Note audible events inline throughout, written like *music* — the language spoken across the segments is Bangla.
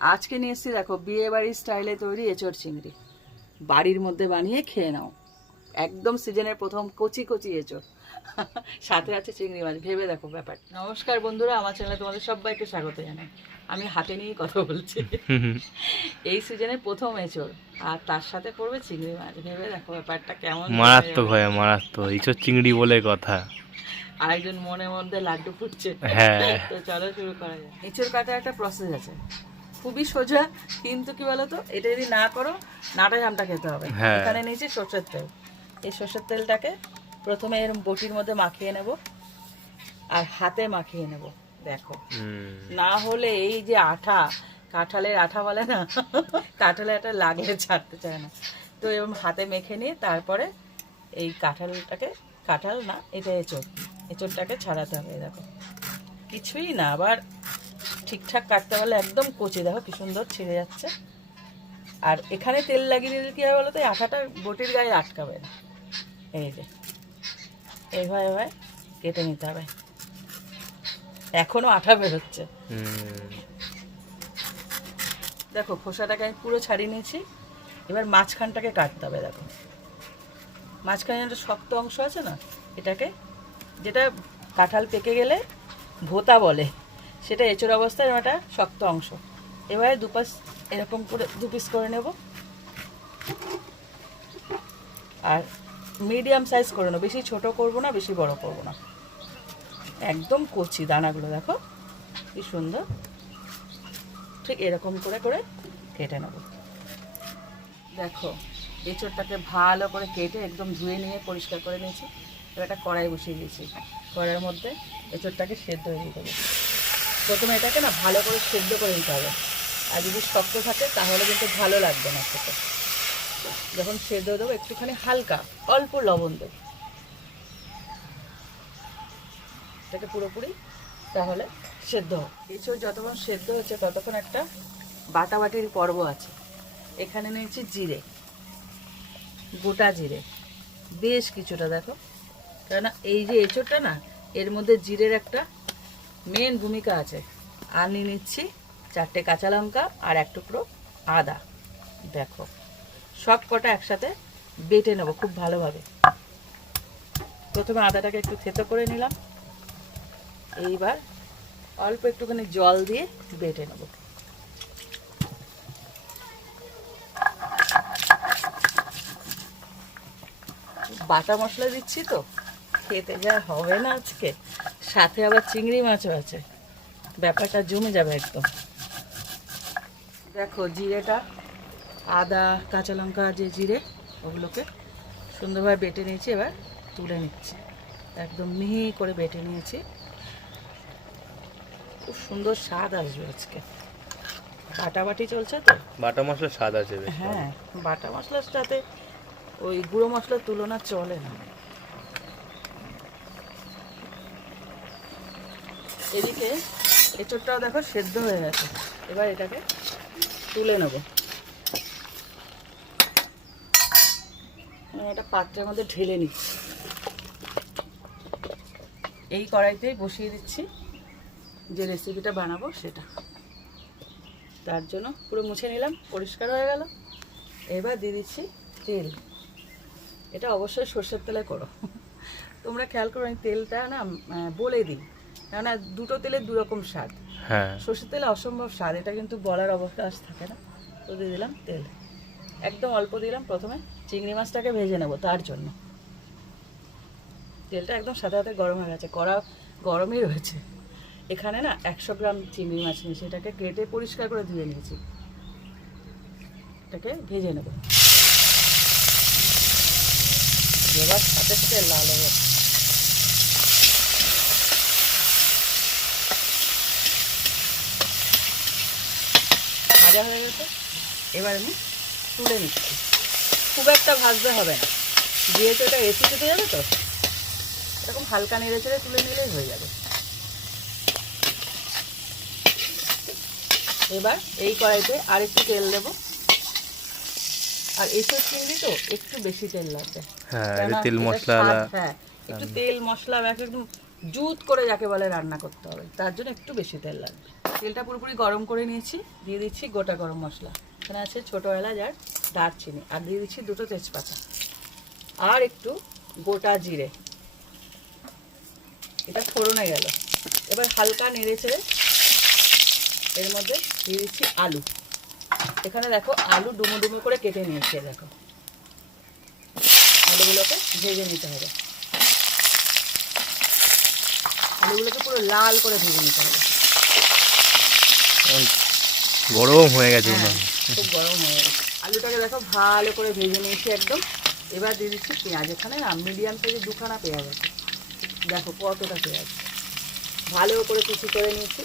আজকে নিয়ে এসেছি দেখো বিয়ে বাড়ির স্টাইলে তৈরি এঁচড় চিংড়ি। বাড়ির মধ্যে বানিয়ে খেয়ে নাও। একদম সিজনের প্রথম কচি কচি এঁচড়। *laughs* সাথে আছে চিংড়ি মাছ ভেবে দেখো ব্যাপার। নমস্কার বন্ধুরা আমার চ্যানেলে তোমাদের সবাইকে স্বাগত জানাই। আমি হাতে নিয়ে কথা বলছি। *laughs* এই সিজনের প্রথম এঁচড় আর তার সাথে পড়বে চিংড়ি মাছ। ভেবে দেখো ব্যাপারটা কেমন মারাত্মক হয় মারাত্মক। ইচোর চিংড়ি বলে কথা। আরেকজন মনের মধ্যে লাড্ডু ফুটছে। হ্যাঁ। তো চলো শুরু করা যাক। এঁচড় কাটার একটা প্রসেস আছে। খুবই সোজা কিন্তু কি বলতো এটা যদি না করো নাটা জামটা খেতে হবে। হ্যাঁ। এখানে নিয়েছি সর্ষের তেল। এই সর্ষের তেলটাকে প্রথমে এরকম বটির মধ্যে মাখিয়ে নেব আর হাতে মাখিয়ে নেব দেখো। না হলে এই যে আঠা কাঁঠালের আঠা বলে না কাঁঠালের আঠা লাগলে ছাড়তে চায় না। তো এরকম হাতে মেখে নিয়ে তারপরে এই কাঁঠালটাকে কাঁঠাল না এটা এঁচড়। এঁচড়টাকে ছাড়াতে হবে দেখো। কিছুই না আবার ঠিকঠাক কাটতে পারলে একদম কচি। দেখো কি সুন্দর ছিঁড়ে যাচ্ছে। আর এখানে তেল লাগিয়ে দিলে কী হবে বলো তো এই আঠাটা বটির গায়ে আটকাবে না। এই যে এইভাবে এভাবে কেটে নিতে হবে। এখনও আঠা বেরোচ্ছে। দেখো খোসাটাকে আমি পুরো ছাড়িয়ে নিয়েছি। এবার মাঝখানটাকে কাটতে হবে দেখো। মাঝখানে একটা শক্ত অংশ আছে না এটাকে যেটা কাঁঠাল পেকে গেলে ভোতা বলে। সেটা এঁচড় অবস্থায় এরকম একটা শক্ত অংশ। এবারে দুপাশ এরকম করে দু পিস করে নেব। আর মিডিয়াম সাইজ করে নেব। বেশি ছোট করব না, বেশি বড় করব না। একদম কচি দানাগুলো দেখো, কি সুন্দর। ঠিক এরকম করে করে কেটে নেব। দেখো, এঁচড়টাকে ভালো করে কেটে একদম ধুয়ে নিয়ে পরিষ্কার করে নিয়েছি। এবার একটা কড়াই বসিয়ে দিয়েছি। কড়াইয়ের মধ্যে এঁচড়টাকে সেদ্ধ হয়ে দিয়ে দেবো প্রথমে এটাকে না ভালো করে সেদ্ধ করে নিতে হবে। আর যদি শক্ত থাকে, তাহলে কিন্তু ভালো লাগবে না খেতে। যখন সেদ্ধ দেবো একটুখানি হালকা, অল্প লবণ দেবো। এটাকে পুরোপুরি তাহলে সেদ্ধ এঁচড় যতক্ষণ সেদ্ধ হচ্ছে, ততক্ষণ একটা বাটাবাটির পর্ব আছে। এখানে নিয়েছি জিরে, গোটা জিরে। বেশ কিছুটা, দেখো। কেননা এই যে এঁচড়টা না, এর মধ্যে জিরের একটা মেন ভূমিকা আছে। আর নিয়ে নিচ্ছি চারটে কাঁচা লঙ্কা আর এক টুকরো আদা। দেখো, সব কটা একসাথে বেটে নেব খুব ভালোভাবে। প্রথমে আদাটাকে একটু থেতো করে নিলাম। এইবার অল্প একটুখানি জল দিয়ে বেটে নেব। বাটা মশলা দিচ্ছি তো? খেতে যা হবে না আজকে। সাথে আবার চিংড়ি মাছও আছে। ব্যাপারটা জমে যাবে একদম। দেখো জিরেটা আদা কাঁচা লঙ্কা যে জিরে ওগুলোকে সুন্দরভাবে বেটে নিয়েছি এবার তুলে নিচ্ছি। একদম মিহি করে বেটে নিয়েছি। খুব সুন্দর স্বাদ আসবে আজকে। বাটাবাটি চলছে তো? বাটা মশলা স্বাদ আছে হ্যাঁ বাটা মশলার সাথে ওই গুঁড়ো মশলার তুলনা চলে না। এদিকে এঁচড়টাও দেখো সেদ্ধ হয়ে গেছে। এবার এটাকে তুলে নেব। এটা পাত্রের মধ্যে ঢেলে নিচ্ছি। এই কড়াইতেই বসিয়ে দিচ্ছি। যে রেসিপিটা বানাবো সেটা। তার জন্য পুরো মুছে নিলাম, পরিষ্কার হয়ে গেল। এবার দিয়ে দিচ্ছি তেল। এটা অবশ্যই সর্ষের তেলে করো। তোমরা খেয়াল করো আমি তেলটা না বলে দিই। কেননা দুটো তেলের দু রকম স্বাদ। হ্যাঁ। সর্ষের তেলে অসম্ভব স্বাদ এটা কিন্তু বলার অবকাশ থাকে না। তো দিয়ে দিলাম তেল। একদম অল্প দিলাম প্রথমে চিংড়ি মাছটাকে ভেজে নেব তার জন্য। তেলটা একদম সাথে সাথে গরম হয়ে গেছে কড়া গরমই রয়েছে। এখানে না একশো গ্রাম চিংড়ি মাছ নিয়েছি এটাকে কেটে পরিষ্কার করে ধুয়ে নিয়েছি। এটাকে ভেজে নেব। এবার সাথে সাথে লাল হবে ভাজা হয়ে গেছে। এবার আমি তুলে নিচ্ছি। খুব একটা ভাজতে হবে না। যেহেতু এটা এসি খেতে যাবে তো এরকম হালকা নেড়ে চেড়ে তুলে নিলেই হয়ে যাবে। এবার এই কড়াইতে আর একটু তেল দেব। আর এইসব চিংড়ি তো একটু বেশি তেল লাগবে। হ্যাঁ তেল মশলা হ্যাঁ একটু তেল মশলা একটু জুত করে যাকে বলে রান্না করতে হবে, তার জন্য একটু বেশি তেল লাগবে। তেলটা পুরোপুরি গরম করে নিয়েছি, দিয়ে দিচ্ছি গোটা গরম মশলা। এখানে আছে ছোটো এলাচ আর দারচিনি, আর দিয়ে দিচ্ছি দুটো তেজপাতা। আর একটু গোটা জিরে। এটা ফোড়নে গেল। এবার হালকা নেড়ে চেড়ে এর মধ্যে দিয়ে দিচ্ছি আলু। এখানে দেখো আলু ডুমো ডুমো করে কেটে নিয়েছি, দেখো। আলুগুলোকে ভেজে নিতে হবে। আলুগুলোকে পুরো লাল করে ভেজে নিতে হবে। গরম হয়ে গেছে হ্যাঁ, খুব গরম হয়ে গেছে। আলুটাকে দেখো ভালো করে ভেজে নিয়েছি একদম। এবার দিয়ে দিচ্ছি পেঁয়াজ। এখানে না মিডিয়াম সাইজের দুখানা পেঁয়াজ আছে। দেখো কতটা পেঁয়াজ। ভালো করে কুচি করে নিয়েছি।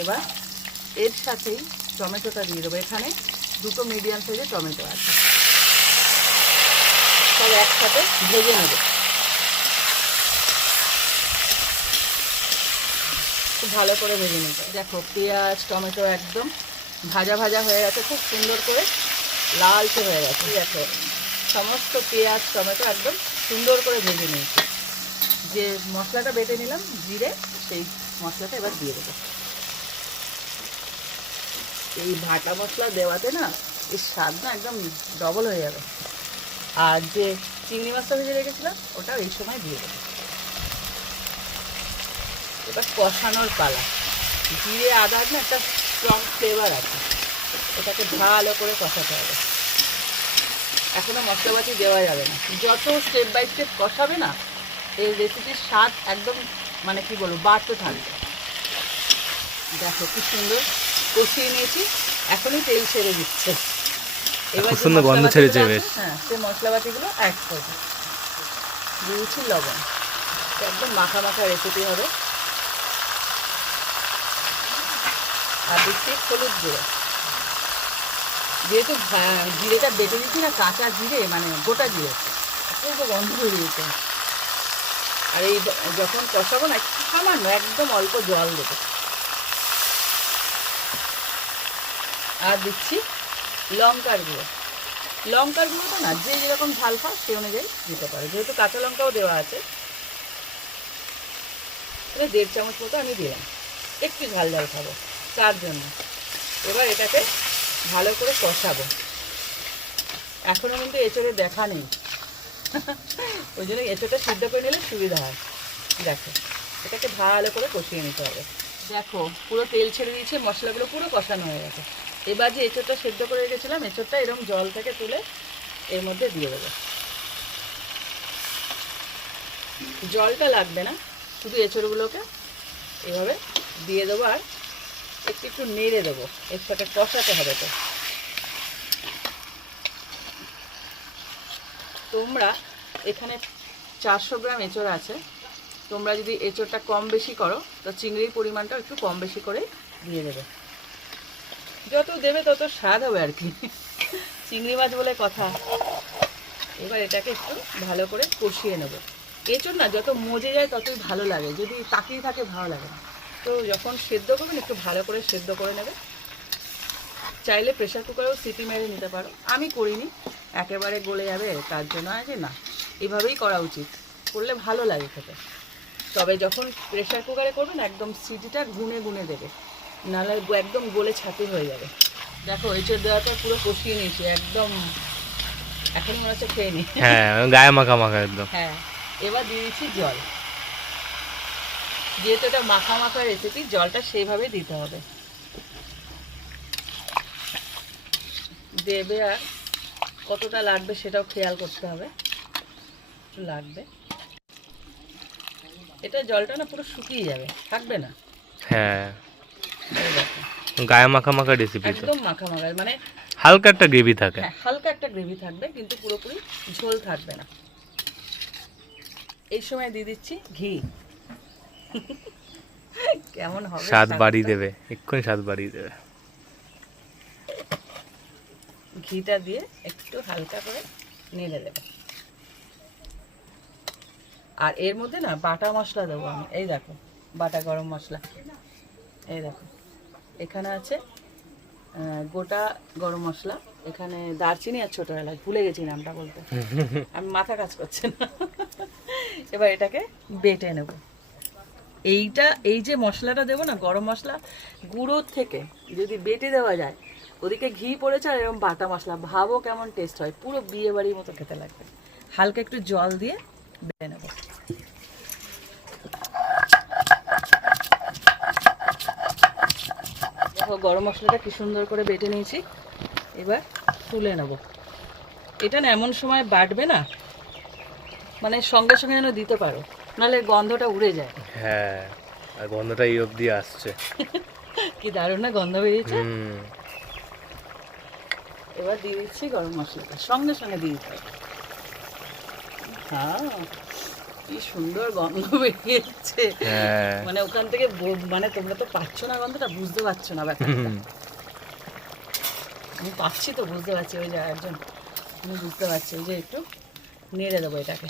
এবার এর সাথেই টমেটোটা দিয়ে দেবো। এখানে দুটো মিডিয়াম সাইজের টমেটো আছে। সব একসাথে ভেজে নেব। খুব ভালো করে ভেজে নিতে দেখো, পেঁয়াজ, টমেটো একদম ভাজা ভাজা হয়ে গেছে, খুব সুন্দর করে লালচে হয়ে গেছে। দেখো, সমস্ত পেঁয়াজ, টমেটো একদম সুন্দর করে ভেজে নিয়েছি। যে মশলাটা বেটে নিলাম, জিরে, সেই মশলাটা এবার দিয়ে দেবো। এই ভাটা মশলা দেওয়াতে না, এর স্বাদ না একদম ডবল হয়ে যাবে। আর যে চিংড়ি মাছটা ভেজে রেখেছিলাম, ওটাও এই সময় দিয়ে দেবো। এবার কষানোর পালা। জিরে আদার না একটা স্ট্রং ফ্লেভার আছে। এটাকে ভালো করে কষাতে হবে। এখনও মশলাপাতি দেওয়া যাবে না। যত স্টেপ বাই স্টেপ কষাবে না এই রেসিপির স্বাদ একদম মানে কি বলব বাড়তে থাকবে। দেখো কি সুন্দর কষিয়ে নিয়েছি এখনই তেল ছেড়ে দিচ্ছে। এবার সুন্দর গন্ধ মশলাপাতিগুলো ছেড়েছে বেশ। হ্যাঁ সেই মশলাপাতিগুলো অ্যাড করব। দিয়েছি লবণ। একদম মাখা মাখা রেসিপি হবে। আর দিচ্ছি হলুদ গুঁড়ো। যেহেতু জিরেটা বেটে দিচ্ছি না, কাঁচা জিরে মানে গোটা জিরে। অপূর্ব গন্ধ বেরিয়েছে আর এই যখন কষাবো না সামান্য, একদম অল্প জল দেবো। আর দিচ্ছি লঙ্কার গুঁড়ো। লঙ্কার গুঁড়োটা না, যে যেরকম ঝাল খাও, সে অনুযায়ী দিতে পারে। যেহেতু কাঁচা লঙ্কাও দেওয়া আছে দেড় চামচ মতো আমি দিলাম। একটু ঝাল ঝাল খাব। তার জন্য। এবার এটাকে ভালো করে কষাবো। এখনও কিন্তু এঁচড়ে দেখা নেই। *laughs* ওই জন্য এঁচড়টা সিদ্ধ করে নিলে সুবিধা হয়। দেখো, এটাকে ভালো করে কষিয়ে নিতে হবে। দেখো, পুরো তেল ছেড়ে দিয়েছে, মশলাগুলো পুরো কষানো হয়ে গেছে। এবার যে এঁচড়টা সেদ্ধ করে রেখেছিলাম, এঁচড়টা এরকম জল থেকে তুলে এর মধ্যে দিয়ে দেবো। জলটা লাগবে না, শুধু এঁচড়গুলোকে এভাবে দিয়ে দেবো আর একটু একটু নেড়ে দেবো। এর সাথে কষাতে হবে তো। তোমরা এখানে চারশো গ্রাম এঁচড় আছে। তোমরা যদি এঁচড়টা কম বেশি করো, তো চিংড়ির পরিমাণটা একটু কম বেশি করে দিয়ে দেবে। যত দেবে তত স্বাদ হবে আর কি। চিংড়ি মাছ বলে কথা। এবার এটাকে একটু ভালো করে কষিয়ে নেব। এঁচড় না, যত মজে যায় ততই ভালো লাগে। যদি তাকিয়ে থাকে, ভালো লাগে না। তো যখন সেদ্ধ করবেন একটু ভালো করে সেদ্ধ করে নেবে। চাইলে প্রেশার কুকারেও সিটি মেরে নিতে পারো। আমি করিনি একেবারে গলে যাবে তার জন্য আছে না এভাবেই করা উচিত। করলে ভালো লাগে খেতে। তবে যখন প্রেশার কুকারে করবেন একদম সিটিটা গুনে গুনে দেবে। নাহলে একদম গলে ছাতি হয়ে যাবে। দেখো এঁচড় দেওয়ার পর পুরো কষিয়ে নিয়েছি একদম এখন মনে হচ্ছে খেয়ে নি। হ্যাঁ গায়ে মাখা মাখা একদম। হ্যাঁ এবার দিয়ে দিচ্ছি জল। যেহেতু এটা মাখা মাখা রেসিপি জলটা সেইভাবে দিতে হবে। দেবে আর কতটা লাগবে সেটাও খেয়াল করতে হবে। লাগবে। এটা জলটা না পুরো শুকিয়ে যাবে থাকবে না। হ্যাঁ। গায়ে মাখা মাখা রেসিপি একদম মাখা মাখা মানে হালকা একটা গ্রেভি থাকে। হ্যাঁ হালকা একটা গ্রেভি থাকবে কিন্তু পুরোপুরি ঝোল থাকবে না। এই সময় দিয়ে দিচ্ছি ঘি। কেমন হবে স্বাদ? বাড়িয়ে দেবে এক্ষুনি স্বাদ বাড়িয়ে দেবে। ঘিটা দিয়ে একটু হালকা করে নেড়ে দেবে। আর এর মধ্যে না বাটা মশলা দেবো আমি। এই দেখো বাটা গরম মশলা। এই দেখো এখানে আছে গোটা গরম মশলা। এখানে দারচিনি আর ছোটো এলাচ ভুলে গেছি নামটা বলতে। *laughs* আমি মাথা কাজ করছে না। এবার এটাকে বেটে নেব। এইটা, এই যে মশলাটা দেবো না, গরম মশলা গুঁড়োর থেকে যদি বেটে দেওয়া যায়, ওদিকে ঘি পড়েছে আর এরকম বাটা মশলা, ভাবো কেমন টেস্ট হয়, পুরো বিয়ে বাড়ির মতো খেতে লাগবে। হালকা একটু জল দিয়ে বেড়ে নেব। দেখো, গরম মশলাটা কি সুন্দর করে বেটে নিয়েছি, এবার তুলে নেব। এটা না এমন সময় বাটবে না মানে সঙ্গে সঙ্গে যেন দিতে পারো। নাহলে গন্ধটা উড়ে যায়। হ্যাঁ আর গন্ধটা এই অবধি আসছে। *laughs* কি দারুণ না গন্ধ বেরিয়েছে। এবার দিয়ে দিচ্ছি গরম মশলাটা সঙ্গে সঙ্গে দিয়ে দিতে হ্যাঁ কি সুন্দর গন্ধ *laughs* বেরিয়েছে। হ্যাঁ। মানে ওখান থেকে মানে তোমরা তো পাচ্ছ না গন্ধটা বুঝতে পারছ না ব্যাপার হুম। আমি পাচ্ছি তো বুঝতে পারছি। ওই যে একজন আমি বুঝতে পারছি ওই যে একটু নেড়ে দেবো এটাকে।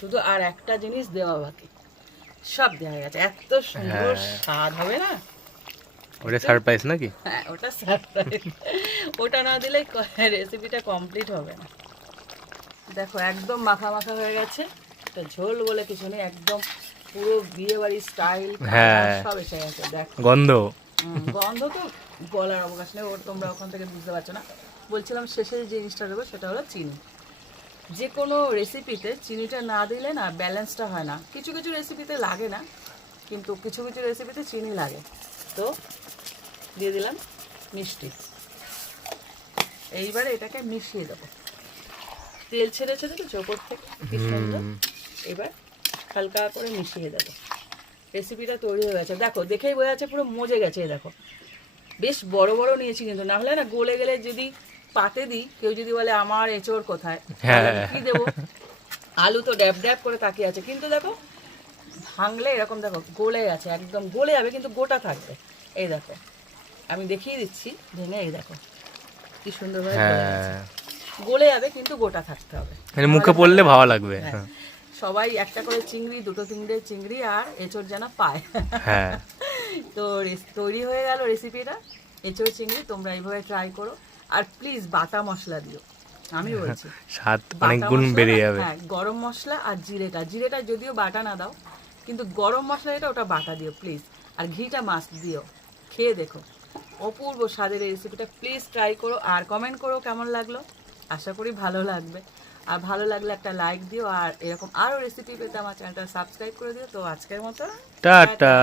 শুধু আর একটা জিনিস দেওয়া বাকি। সব দেওয়া গেছে। এত সুন্দর হ্যাঁ। স্বাদ হবে না? ওটা সারপ্রাইজ নাকি? হ্যাঁ ওটা সারপ্রাইজ ওটা না দিলে রেসিপিটা কমপ্লিট হবে না। দেখো একদম মাখা মাখা হয়ে গেছে। তো ঝোল বলে কিছু নেই একদম পুরো বিয়ে বাড়ির স্টাইল হ্যাঁ। সব এসে গেছে দেখো। গন্ধ। গন্ধ তো বলার অবকাশ নেই ওর তোমরা ওখান থেকে বুঝতে পারছ না। বলছিলাম শেষে যে জিনিসটা দেবো সেটা হলো চিনি। যে কোনো রেসিপিতে চিনিটা না দিলে না ব্যালেন্সটা হয় না। কিছু কিছু রেসিপিতে লাগে না কিন্তু কিছু কিছু রেসিপিতে চিনি লাগে। তো দিয়ে দিলাম মিষ্টি। এইবারে এটাকে মিশিয়ে দেবো। তেল ছেড়ে ছেড়ে তো চোপড় থেকে। এবার হালকা করে মিশিয়ে দেবো। রেসিপিটা তৈরি হয়ে গেছে। দেখো দেখেই বোঝা যাচ্ছে পুরো মজে গেছে এই দেখো। বেশ বড় বড় নিয়েছি কিন্তু না হলে না গলে গেলে যদি পাতে দিই কেউ যদি বলে আমার এঁচোড় কোথায় হ্যাঁ। কি দেবো? আলু তো ড্যাব ড্যাব করে তাকিয়ে আছে কিন্তু দেখো ভাঙলে এরকম দেখো গলে গেছে একদম গলে যাবে কিন্তু গোটা থাকবে। এই দেখো আমি দেখিয়ে দিচ্ছি ভেঙে এই দেখো কি সুন্দরভাবে গলে। হ্যাঁ। যাবে কিন্তু গোটা থাকতে হবে। মানে মুখে পড়লে ভালো লাগবে। হ্যাঁ। সবাই একটা করে চিংড়ি দুটো তিনটে চিংড়ি আর এঁচোড় যেন পায়। হ্যাঁ। *laughs* তো তৈরি হয়ে গেল রেসিপিটা এঁচোড় চিংড়ি তোমরা এইভাবে ট্রাই করো। আর প্লিজ বাটা মশলা দিও। আমি বলছি। *laughs* স্বাদ অনেক গুণ বেড়ে যাবে। হ্যাঁ গরম মশলা আর জিরেটা। জিরেটা যদিও বাটা না দাও কিন্তু গরম মশলা যেটা ওটা বাটা দিও প্লিজ আর ঘিটা মাস্ট দিও। খেয়ে দেখো। অপূর্ব স্বাদের এই রেসিপিটা প্লিজ ট্রাই করো। আর কমেন্ট করো কেমন লাগল। আশা করি ভালো লাগবে। আর ভালো লাগলে একটা লাইক দিও। আর এরকম আরও রেসিপি পেতে আমার চ্যানেলটা সাবস্ক্রাইব করে দিও। তো আজকের মতো টাটা।